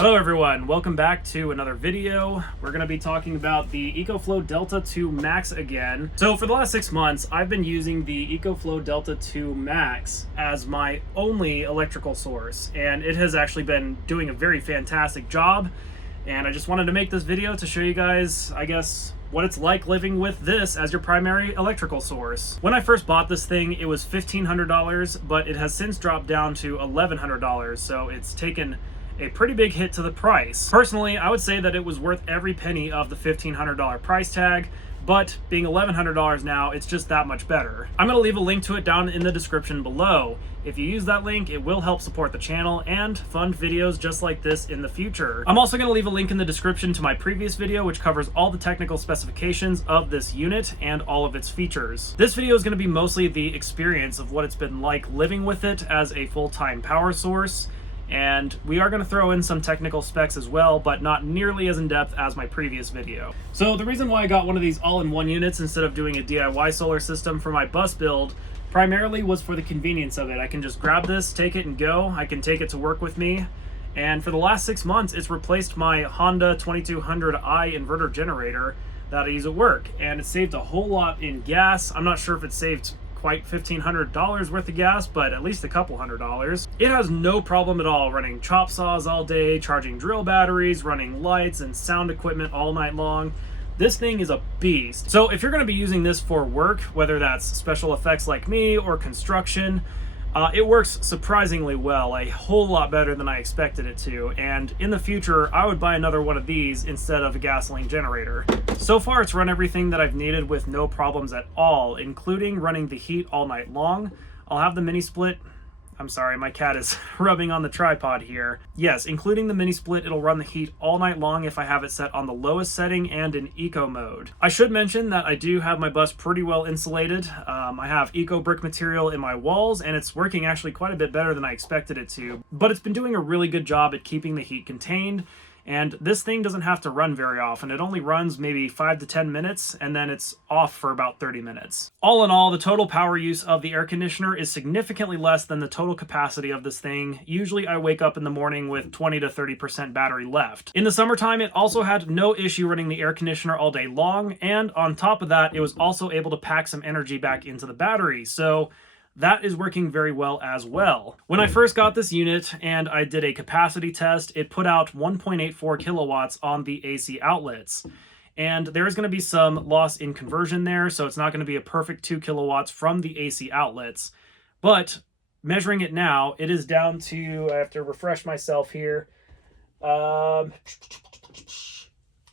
Hello everyone, welcome back to another video. We're going to be talking about the Ecoflow Delta 2 Max again. So for the last 6 months, I've been using the Ecoflow Delta 2 Max as my only electrical source, and it has actually been doing a very fantastic job. And I just wanted to make this video to show you guys, I guess, what it's like living with this as your primary electrical source. When I first bought this thing, it was $1,500, but it has since dropped down to $1,100, so it's taken a pretty big hit to the price. Personally, I would say that it was worth every penny of the $1,500 price tag, but being $1,100 now, it's just that much better. I'm going to leave a link to it down in the description below. If you use that link, it will help support the channel and fund videos just like this in the future. I'm also going to leave a link in the description to my previous video, which covers all the technical specifications of this unit and all of its features. This video is going to be mostly the experience of what it's been like living with it as a full-time power source. And we are going to throw in some technical specs as well, but not nearly as in-depth as my previous video. So the reason why I got one of these all-in-one units instead of doing a DIY solar system for my bus build primarily was for the convenience of it. I can just grab this, take it and go. I can take it to work with me. And for the last 6 months, it's replaced my Honda 2200i inverter generator that I use at work. And it saved a whole lot in gas. I'm not sure if it saved quite $1,500 worth of gas, but at least a couple $100. It has no problem at all running chop saws all day, charging drill batteries, running lights and sound equipment all night long. This thing is a beast. So if you're going to be using this for work, whether that's special effects like me or construction, it works surprisingly well, a whole lot better than I expected it to, and in the future I would buy another one of these instead of a gasoline generator. So far it's run everything that I've needed with no problems at all, including running the heat all night long. I'll have the mini split. I'm sorry, my cat is rubbing on the tripod here. Yes, including the mini split, it'll run the heat all night long if I have it set on the lowest setting and in eco mode. I should mention that I do have my bus pretty well insulated. I have eco brick material in my walls, and it's working actually quite a bit better than I expected it to. But it's been doing a really good job at keeping the heat contained. And this thing doesn't have to run very often. It only runs maybe 5 to 10 minutes, and then it's off for about 30 minutes. All in all, the total power use of the air conditioner is significantly less than the total capacity of this thing. Usually I wake up in the morning with 20 to 30% battery left. In the summertime, it also had no issue running the air conditioner all day long, and on top of that, it was also able to pack some energy back into the battery. So that is working very well as well. When I first got this unit and I did a capacity test, it put out 1.84 kilowatts on the AC outlets. And there is going to be some loss in conversion there, so it's not going to be a perfect 2 kilowatts from the AC outlets. But measuring it now, it is down to, I have to refresh myself here,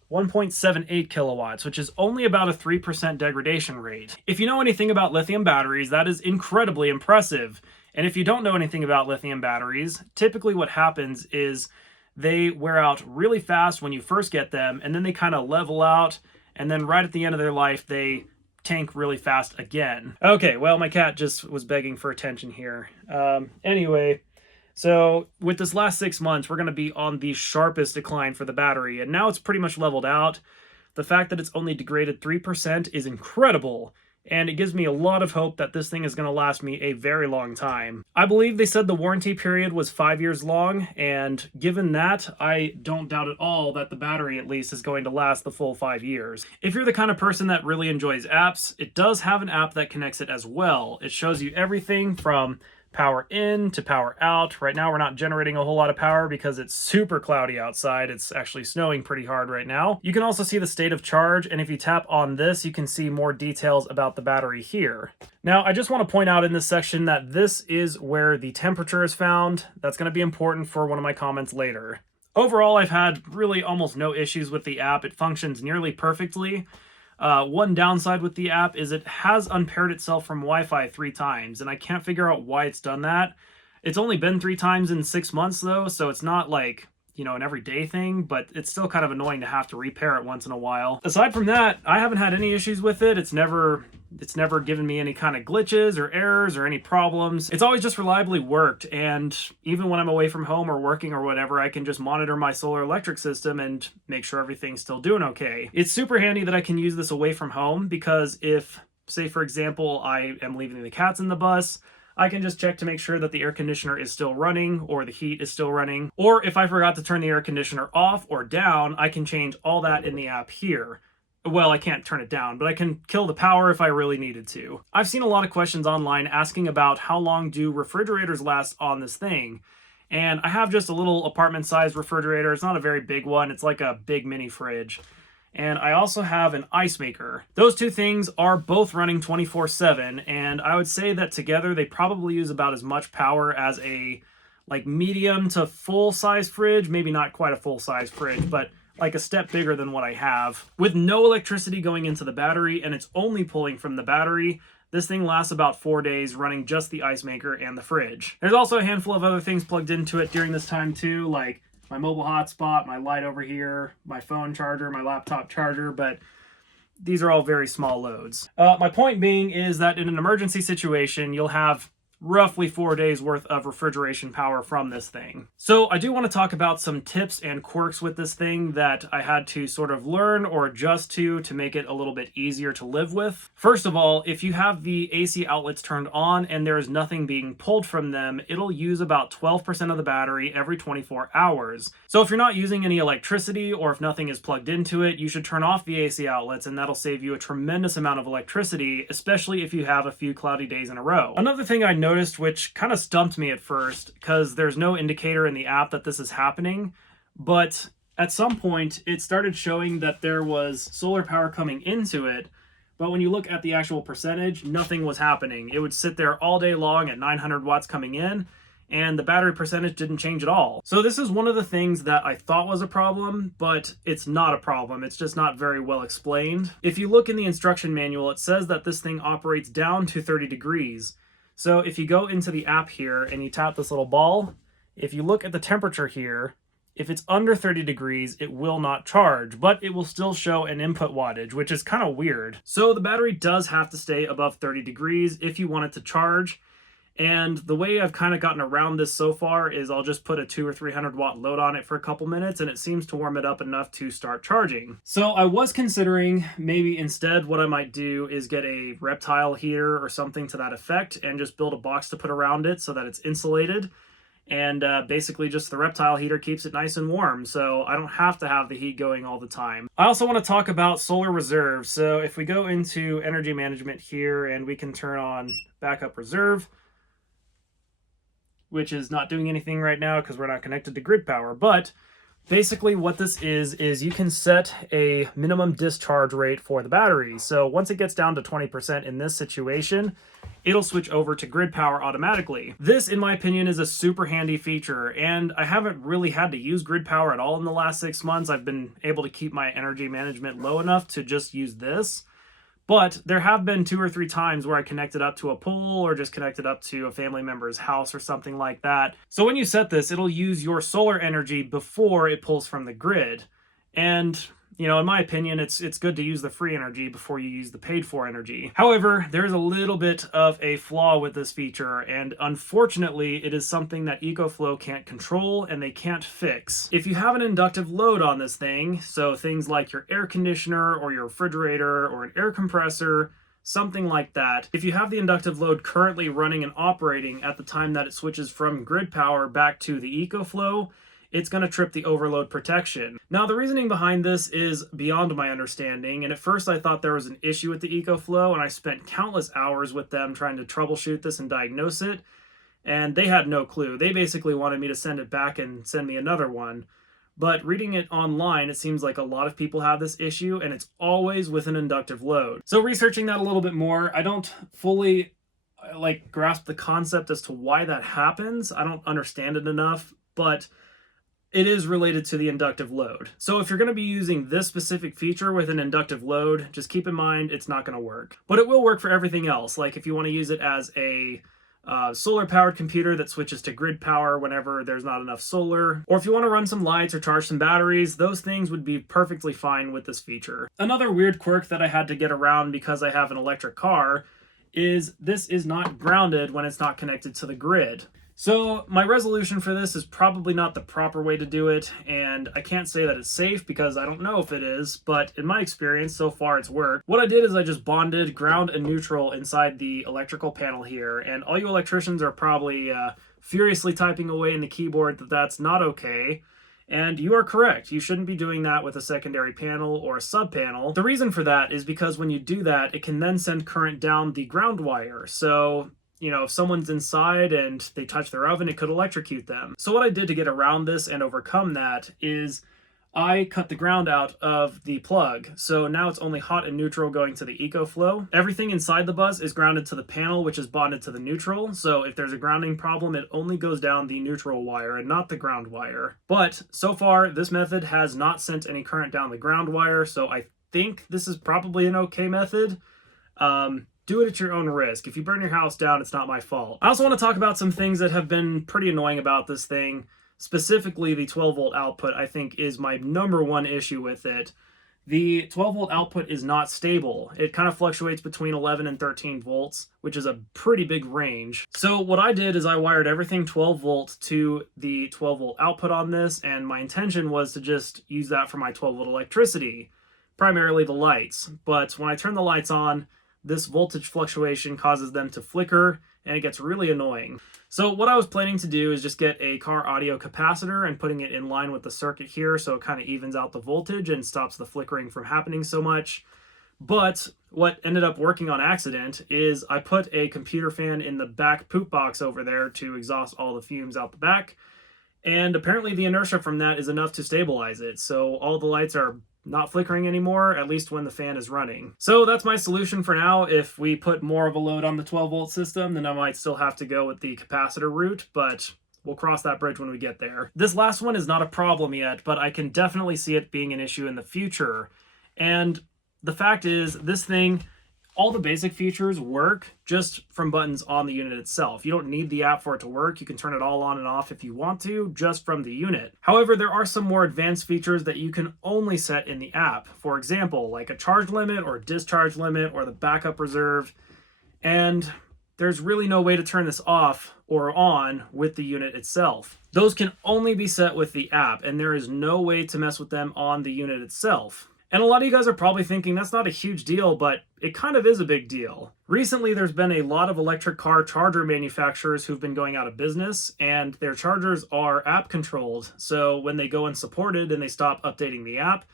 1.78 kilowatts, which is only about a 3% degradation rate. If you know anything about lithium batteries, that is incredibly impressive. And if you don't know anything about lithium batteries, typically what happens is they wear out really fast when you first get them, and then they kind of level out, and then right at the end of their life, they tank really fast again. Okay, well, my cat just was begging for attention here. Anyway, so with this last 6 months, we're going to be on the sharpest decline for the battery, and now it's pretty much leveled out. The fact that it's only degraded 3% is incredible, and it gives me a lot of hope that this thing is going to last me a very long time. I believe they said the warranty period was 5 years long, and given that, I don't doubt at all that the battery at least is going to last the full 5 years. If you're the kind of person that really enjoys apps, it does have an app that connects it as well. It shows you everything from power in to power out. Right now we're not generating a whole lot of power because it's super cloudy outside. It's actually snowing pretty hard right now. You can also see the state of charge, and if you tap on this, you can see more details about the battery here. Now, I just want to point out in this section that this is where the temperature is found. That's going to be important for one of my comments later. Overall, I've had really almost no issues with the app. It functions nearly perfectly. One downside with the app is it has unpaired itself from Wi-Fi 3 times, and I can't figure out why it's done that. It's only been 3 times in 6 months though, so it's not like, you know, an everyday thing, but it's still kind of annoying to have to repair it once in a while. Aside from that, I haven't had any issues with it. It's never given me any kind of glitches or errors or any problems. It's always just reliably worked, and even when I'm away from home or working or whatever, I can just monitor my solar electric system and make sure everything's still doing okay. It's super handy that I can use this away from home, because if, say for example, I am leaving the cats in the bus, I can just check to make sure that the air conditioner is still running or the heat is still running. Or if I forgot to turn the air conditioner off or down, I can change all that in the app here. Well, I can't turn it down, but I can kill the power if I really needed to. I've seen a lot of questions online asking about how long do refrigerators last on this thing. And I have just a little apartment-sized refrigerator. It's not a very big one. It's like a big mini fridge. And I also have an ice maker. Those two things are both running 24/7, and I would say that together they probably use about as much power as a like medium to full-size fridge. Maybe not quite a full-size fridge, but like a step bigger than what I have. With no electricity going into the battery, and it's only pulling from the battery, this thing lasts about 4 days running just the ice maker and the fridge. There's also a handful of other things plugged into it during this time too, like my mobile hotspot, my light over here, my phone charger, my laptop charger, but these are all very small loads. My point being is that in an emergency situation, you'll have roughly 4 days worth of refrigeration power from this thing. So I do want to talk about some tips and quirks with this thing that I had to sort of learn or adjust to make it a little bit easier to live with. First of all, if you have the AC outlets turned on and there is nothing being pulled from them, it'll use about 12% of the battery every 24 hours. So if you're not using any electricity or if nothing is plugged into it, you should turn off the AC outlets, and that'll save you a tremendous amount of electricity, especially if you have a few cloudy days in a row. Another thing I noticed, which kind of stumped me at first because there's no indicator in the app that this is happening, but at some point it started showing that there was solar power coming into it, but when you look at the actual percentage, nothing was happening. It would sit there all day long at 900 watts coming in, and the battery percentage didn't change at all. So this is one of the things that I thought was a problem, but it's not a problem. It's just not very well explained. If you look in the instruction manual, it says that this thing operates down to 30 degrees. So if you go into the app here and you tap this little ball, if you look at the temperature here, if it's under 30 degrees, it will not charge, but it will still show an input wattage, which is kind of weird. So the battery does have to stay above 30 degrees if you want it to charge. And the way I've kind of gotten around this so far is I'll just put a 200 or 300 watt load on it for a couple minutes, and it seems to warm it up enough to start charging. So I was considering maybe instead what I might do is get a reptile heater or something to that effect and just build a box to put around it so that it's insulated. And basically just the reptile heater keeps it nice and warm, so I don't have to have the heat going all the time. I also want to talk about solar reserve. So if we go into energy management here and we can turn on backup reserve, which is not doing anything right now because we're not connected to grid power. But basically what this is you can set a minimum discharge rate for the battery. So once it gets down to 20% in this situation, it'll switch over to grid power automatically. This, in my opinion, is a super handy feature, and I haven't really had to use grid power at all in the last 6 months. I've been able to keep my energy management low enough to just use this. But there have been 2 or 3 times where I connected up to a pole or just connected up to a family member's house or something like that. So when you set this, it'll use your solar energy before it pulls from the grid. And, you know, in my opinion, it's good to use the free energy before you use the paid for energy. However, there's a little bit of a flaw with this feature, and unfortunately, it is something that Ecoflow can't control and they can't fix. If you have an inductive load on this thing, so things like your air conditioner or your refrigerator or an air compressor, something like that, if you have the inductive load currently running and operating at the time that it switches from grid power back to the Ecoflow, it's going to trip the overload protection. Now, the reasoning behind this is beyond my understanding, and at first I thought there was an issue with the Ecoflow, and I spent countless hours with them trying to troubleshoot this and diagnose it, and they had no clue. They basically wanted me to send it back and send me another one. But reading it online, it seems like a lot of people have this issue, and it's always with an inductive load. So researching that a little bit more, I don't fully grasp the concept as to why that happens. I don't understand it enough, but it is related to the inductive load. So if you're going to be using this specific feature with an inductive load, just keep in mind it's not going to work. But it will work for everything else. Like if you want to use it as a solar-powered computer that switches to grid power whenever there's not enough solar, or if you want to run some lights or charge some batteries, those things would be perfectly fine with this feature. Another weird quirk that I had to get around because I have an electric car is this is not grounded when it's not connected to the grid. So my resolution for this is probably not the proper way to do it, and I can't say that it's safe because I don't know if it is, but in my experience so far it's worked. What I did is I just bonded ground and neutral inside the electrical panel here, and all you electricians are probably furiously typing away in the keyboard that that's not okay. And you are correct. You shouldn't be doing that with a secondary panel or a sub panel. The reason for that is because when you do that, it can then send current down the ground wire. So if someone's inside and they touch their oven, it could electrocute them. So what I did to get around this and overcome that is I cut the ground out of the plug. So now it's only hot and neutral going to the Ecoflow. Everything inside the bus is grounded to the panel, which is bonded to the neutral. So if there's a grounding problem, it only goes down the neutral wire and not the ground wire. But so far, this method has not sent any current down the ground wire. So I think this is probably an okay method. Do it at your own risk. If you burn your house down, it's not my fault. I also want to talk about some things that have been pretty annoying about this thing. Specifically, the 12-volt output, I think, is my number one issue with it. The 12-volt output is not stable. It kind of fluctuates between 11 and 13 volts, which is a pretty big range. So what I did is I wired everything 12 volt to the 12-volt output on this, and my intention was to just use that for my 12-volt electricity, primarily the lights. But when I turn the lights on, this voltage fluctuation causes them to flicker, and it gets really annoying. So what I was planning to do is just get a car audio capacitor and putting it in line with the circuit here so it kind of evens out the voltage and stops the flickering from happening so much. But what ended up working on accident is I put a computer fan in the back poop box over there to exhaust all the fumes out the back, and apparently the inertia from that is enough to stabilize it. So all the lights are not flickering anymore, at least when the fan is running. So that's my solution for now. If we put more of a load on the 12-volt system, then I might still have to go with the capacitor route, but we'll cross that bridge when we get there. This last one is not a problem yet, but I can definitely see it being an issue in the future. And the fact is, this thing, all the basic features work just from buttons on the unit itself. You don't need the app for it to work. You can turn it all on and off if you want to, just from the unit. However, there are some more advanced features that you can only set in the app. For example, like a charge limit or discharge limit or the backup reserve. And there's really no way to turn this off or on with the unit itself. Those can only be set with the app, and there is no way to mess with them on the unit itself. And a lot of you guys are probably thinking that's not a huge deal, but it kind of is a big deal. Recently, there's been a lot of electric car charger manufacturers who've been going out of business, and their chargers are app controlled. So when they go unsupported and they stop updating the app,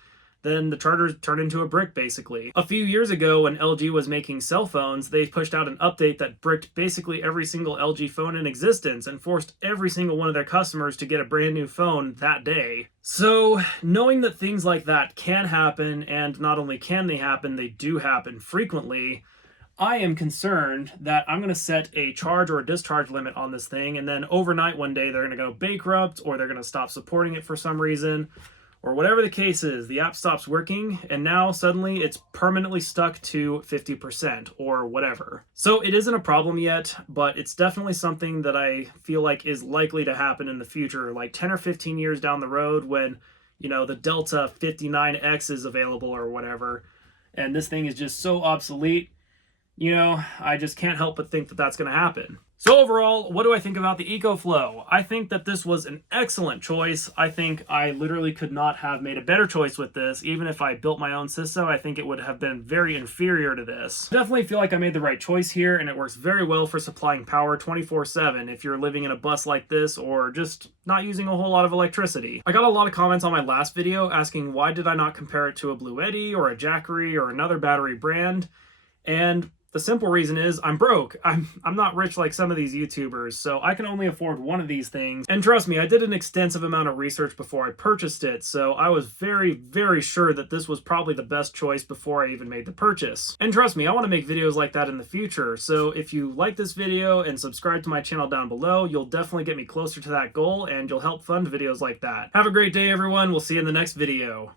then the chargers turn into a brick, basically. A few years ago, when LG was making cell phones, they pushed out an update that bricked basically every single LG phone in existence and forced every single one of their customers to get a brand new phone that day. So, knowing that things like that can happen, and not only can they happen, they do happen frequently, I am concerned that I'm going to set a charge or a discharge limit on this thing, and then overnight one day they're going to go bankrupt, or they're going to stop supporting it for some reason, or whatever the case is, the app stops working, and now suddenly it's permanently stuck to 50% or whatever. So it isn't a problem yet, but it's definitely something that I feel like is likely to happen in the future, like 10 or 15 years down the road when, the Delta 59X is available or whatever, and this thing is just so obsolete. I just can't help but think that that's going to happen. So overall, what do I think about the Ecoflow? I think that this was an excellent choice. I think I literally could not have made a better choice with this. Even if I built my own system, I think it would have been very inferior to this. Definitely feel like I made the right choice here, and it works very well for supplying power 24/7 if you're living in a bus like this or just not using a whole lot of electricity. I got a lot of comments on my last video asking why did I not compare it to a Blue Eddy or a Jackery or another battery brand, and the simple reason is I'm broke. I'm not rich like some of these YouTubers, so I can only afford one of these things. And trust me, I did an extensive amount of research before I purchased it, so I was very, very sure that this was probably the best choice before I even made the purchase. And trust me, I want to make videos like that in the future, so if you like this video and subscribe to my channel down below, you'll definitely get me closer to that goal, and you'll help fund videos like that. Have a great day, everyone. We'll see you in the next video.